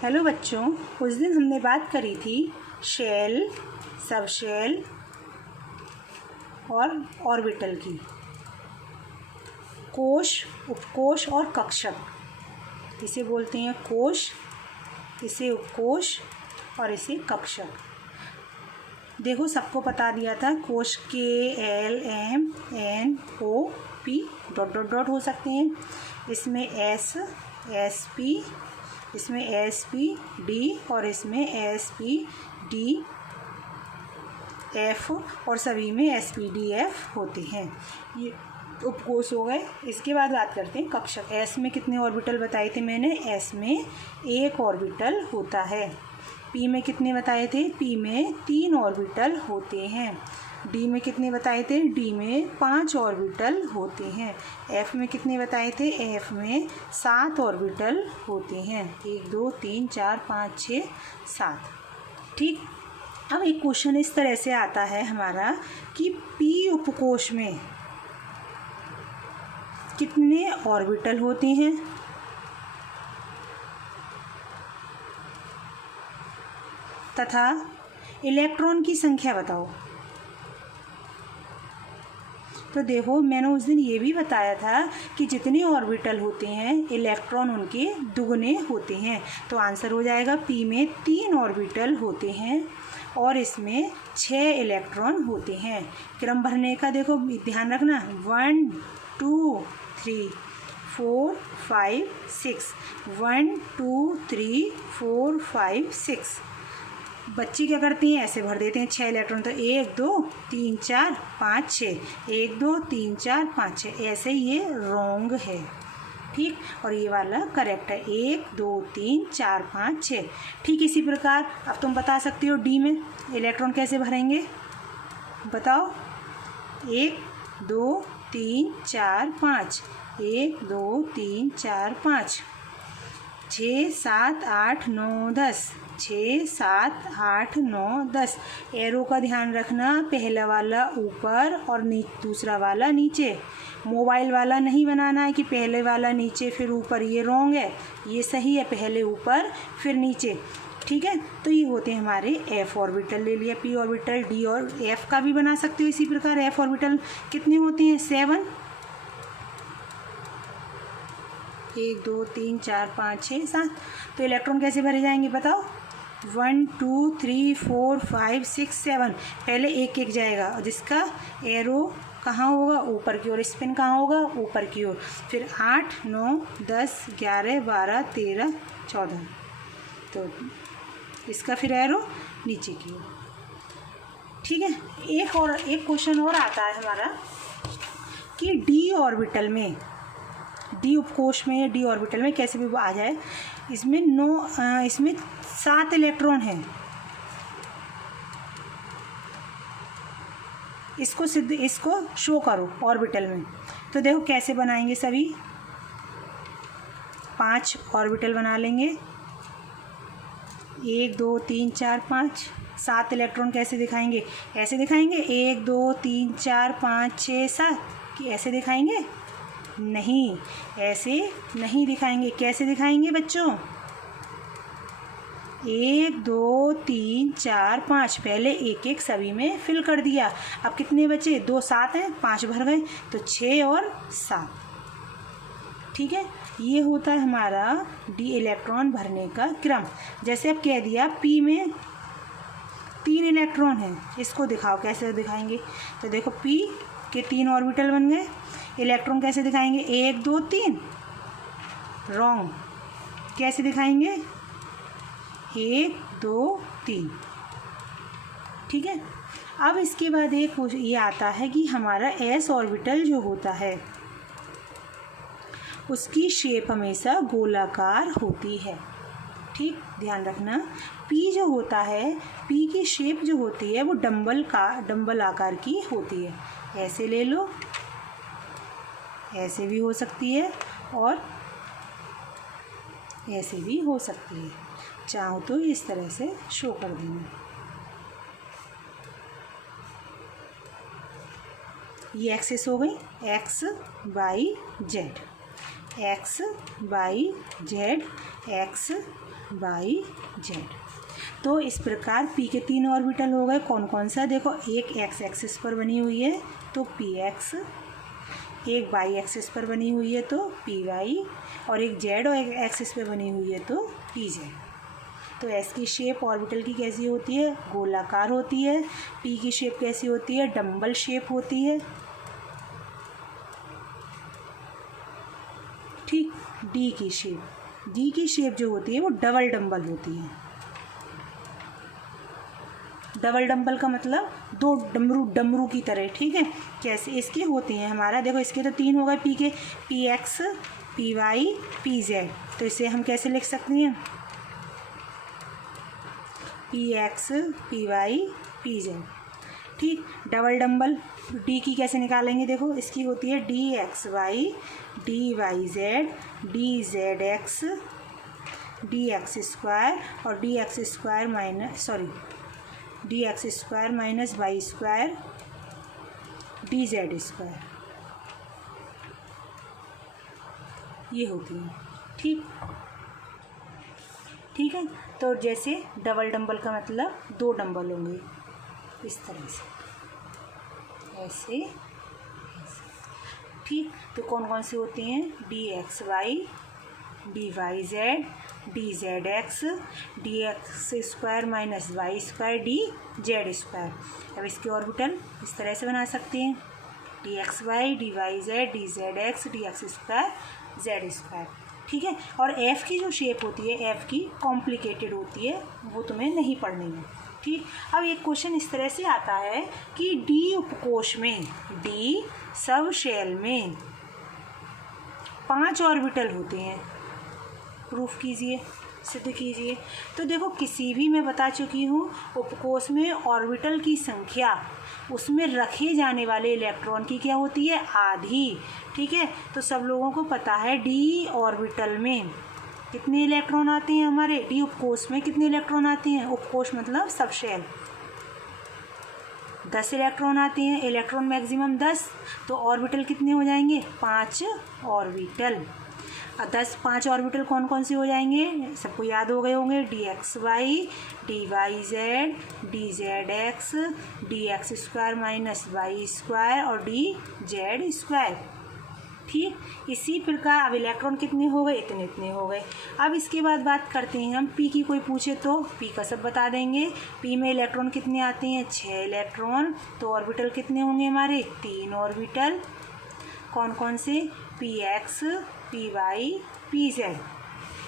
Hello बच्चों, उस दिन हमने बात करी थी शेल, सबशेल और ऑर्बिटल की। कोश, उपकोश और कक्षक, इसे बोलते हैं कोश, इसे उपकोश और इसे कक्षक। देखो, सबको बता दिया था कोश KLMNOP डॉट डॉट डॉट हो सकते हैं। इसमें SP, इसमें SPD और इसमें SPDF और सभी में SPDF होते हैं। ये उपकोश हो गए। इसके बाद बात करते हैं कक्षक। S में कितने ऑर्बिटल बताए थे मैंने? S में 1 ऑर्बिटल होता है। P में कितने बताए थे? P में 3 ऑर्बिटल होते हैं। D में कितने बताए थे? D में 5 ऑर्बिटल होते हैं। F में कितने बताए थे? F में 7 ऑर्बिटल होते हैं। 1 2 3 4 5 6 7। ठीक। अब एक क्वेश्चन इस तरह से आता है हमारा कि P उपकोश में कितने ऑर्बिटल होते हैं तथा इलेक्ट्रॉन की संख्या बताओ। तो देखो, मैंने उस दिन ये भी बताया था कि जितने ऑर्बिटल होते हैं इलेक्ट्रॉन उनके दुगने होते हैं। तो आंसर हो जाएगा P में 3 ऑर्बिटल होते हैं और इसमें 6 इलेक्ट्रॉन होते हैं। क्रम भरने का देखो ध्यान रखना, 1 2 3 4 5 6, 1 2 3 4 5 6। बच्चे क्या करते हैं? ऐसे भर देते हैं 6 इलेक्ट्रॉन। तो 1 2 3 4 5 6, 1 2 3 4 5 6, ऐसे ये रॉन्ग है। ठीक, और ये वाला करेक्ट है। 1 2 3 4 5 6। ठीक, इसी प्रकार अब तुम बता सकते हो D में इलेक्ट्रॉन कैसे भरेंगे, बताओ। 1 2 3 4 5, 1 2 3 4 5, 6 7 8 9 10, 6 7 8 9 10। एरो का ध्यान रखना, पहला वाला ऊपर और दूसरा वाला नीचे। मोबाइल वाला नहीं बनाना है कि पहले वाला नीचे फिर ऊपर, ये रॉन्ग है। ये सही है, पहले ऊपर फिर नीचे। ठीक है, तो ये होते हैं हमारे F ऑर्बिटल। ले लिया P ऑर्बिटल। D और F का भी बना सकते हो इसी प्रकार। F ऑर्बिटल कितने होते हैं? 7। 1 2 3 4 5 6 7। तो इलेक्ट्रॉन कैसे भरे जाएंगे बताओ? 1 2 3 4 5 6 7। पहले एक एक जाएगा और जिसका एरो कहाँ होगा? ऊपर की ओर। स्पिन कहाँ होगा? ऊपर की ओर। फिर 8 9 10 11 12 13 14। तो इसका फिर एरो नीचे की ओर। ठीक है, एक क्वेश्चन और आता है हमारा कि D ऑर्बिटल में, D उपकोश में या D ऑर्बिटल में कैसे भी आ जाए, इसमें 7 इलेक्ट्रॉन हैं। इसको शो करो ऑर्बिटल में। तो देखो कैसे बनाएंगे। सभी 5 ऑर्बिटल बना लेंगे। 1 2 3 4 5। 7 इलेक्ट्रॉन कैसे दिखाएंगे? ऐसे दिखाएंगे 1 2 3 4 5 6 7। कि ऐसे दिखाएंगे? नहीं, ऐसे नहीं दिखाएंगे। कैसे दिखाएंगे बच्चों? 1 2 3 4 5। पहले एक एक सभी में फिल कर दिया। अब कितने बचे? 2 7 हैं, 5 भर गए, तो 6 और 7। ठीक है, ये होता है हमारा D इलेक्ट्रॉन भरने का क्रम। जैसे अब कह दिया P में 3 इलेक्ट्रॉन हैं, इसको दिखाओ कैसे दिखाएंगे। तो देखो P के 3 ऑर्बिटल बन गए। इलेक्ट्रॉन कैसे दिखाएंगे? 1 2 3। रॉन्ग। कैसे दिखाएंगे? 1 2 3। ठीक है, अब इसके बाद एक ये आता है कि हमारा S ऑर्बिटल जो होता है उसकी शेप हमेशा गोलाकार होती है। ठीक, ध्यान रखना। P जो होता है, P की शेप जो होती है वो डंबल आकार की होती है। ऐसे ले लो, ऐसे भी हो सकती है और ऐसे भी हो सकती है। चाहो तो इस तरह से शो कर देना। ये एक्सेस हो गई, X Y Z, X Y Z, X Y Z. तो इस प्रकार पी के 3 ऑर्बिटल हो गए। कौन कौन सा? देखो, एक एक्स एक्सिस पर बनी हुई है तो पी एक्स, एक वाई एक्सिस पर बनी हुई है तो पी वाई, और एक जेड और एक एक्सिस पे बनी हुई है तो पी जेड। तो एस की शेप ऑर्बिटल की कैसी होती है? गोलाकार होती है। पी की शेप कैसी होती है? डंबल शेप होती है। ठीक। डी की शेप जो होती है वो डबल डंबल होती है। डबल डंबल का मतलब दो डमरू की तरह। ठीक है, कैसे इसके होते हैं हमारा? देखो, इसके तो 3 हो गए P K, P X, P Y, P Z. तो इसे हम कैसे लिख सकते हैं? P X, P Y, P Z. ठीक। डबल डंबल डी की कैसे निकालेंगे? देखो, इसकी होती है D X Y, D Y Z, D Z X, D X square और D X square minus Y square D Z square, ये होती है। ठीक है। तो जैसे डबल डंबल का मतलब 2 डंबल होंगे, इस तरह से, ऐसे। ठीक। तो कौन कौन से होते हैं? D X Y, D Y Z, D Z X, D X square minus Y square D Z square. अब इसके ऑर्बिटल इस तरह से बना सकते हैं, D X Y, D Y Z, D Z X, D X square Z square. ठीक है। और एफ़ की जो शेप होती है, एफ़ की कॉम्प्लिकेटेड होती है, वो तुम्हें नहीं पढ़नी है। ठीक। अब एक क्वेश्चन इस तरह से आता है कि डी उपकोष में, डी सब शेल में 5 ऑर्बिटल होते हैं। प्रूफ कीजिए, सिद्ध कीजिए। तो देखो, किसी भी मैं बता चुकी हूँ, उपकोष में ऑर्बिटल की संख्या उसमें रखे जाने वाले इलेक्ट्रॉन की क्या होती है? आधी। ठीक है। तो सब लोगों को पता है डी ऑर्बिटल में कितने इलेक्ट्रॉन आते हैं हमारे? डी उपकोष में कितने इलेक्ट्रॉन आते हैं? उपकोष मतलब सब शेल, 10 इलेक्ट्रॉन आते हैं। इलेक्ट्रॉन मैक्सिमम 10, तो ऑर्बिटल कितने हो जाएंगे? 5 ऑर्बिटल। 5 ऑर्बिटल कौन कौन से हो जाएंगे? सबको याद हो गए होंगे, D X Y, D Y Z, D Z X, D X square minus Y square और डी जेड स्क्वायर। ठीक। इसी प्रकार अब इलेक्ट्रॉन कितने हो गए? इतने हो गए। अब इसके बाद बात करते हैं हम पी की। कोई पूछे तो पी का सब बता देंगे। पी में इलेक्ट्रॉन कितने आते हैं? 6 इलेक्ट्रॉन। तो ऑर्बिटल कितने होंगे हमारे? 3 ऑर्बिटल। कौन कौन से? P X, P Y, P Z.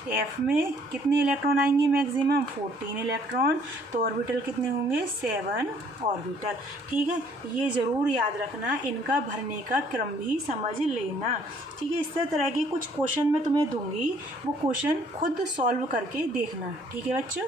F में कितने इलेक्ट्रॉन आएंगे? Maximum 14 electron. तो ऑर्बिटल कितने होंगे? 7 ऑर्बिटल। ठीक है। ये ज़रूर याद रखना, इनका भरने का क्रम भी समझ लेना। ठीक है। इस तरह के कुछ क्वेश्चन मैं तुम्हें दूंगी, वो क्वेश्चन खुद सॉल्व करके देखना। ठीक है बच्चों।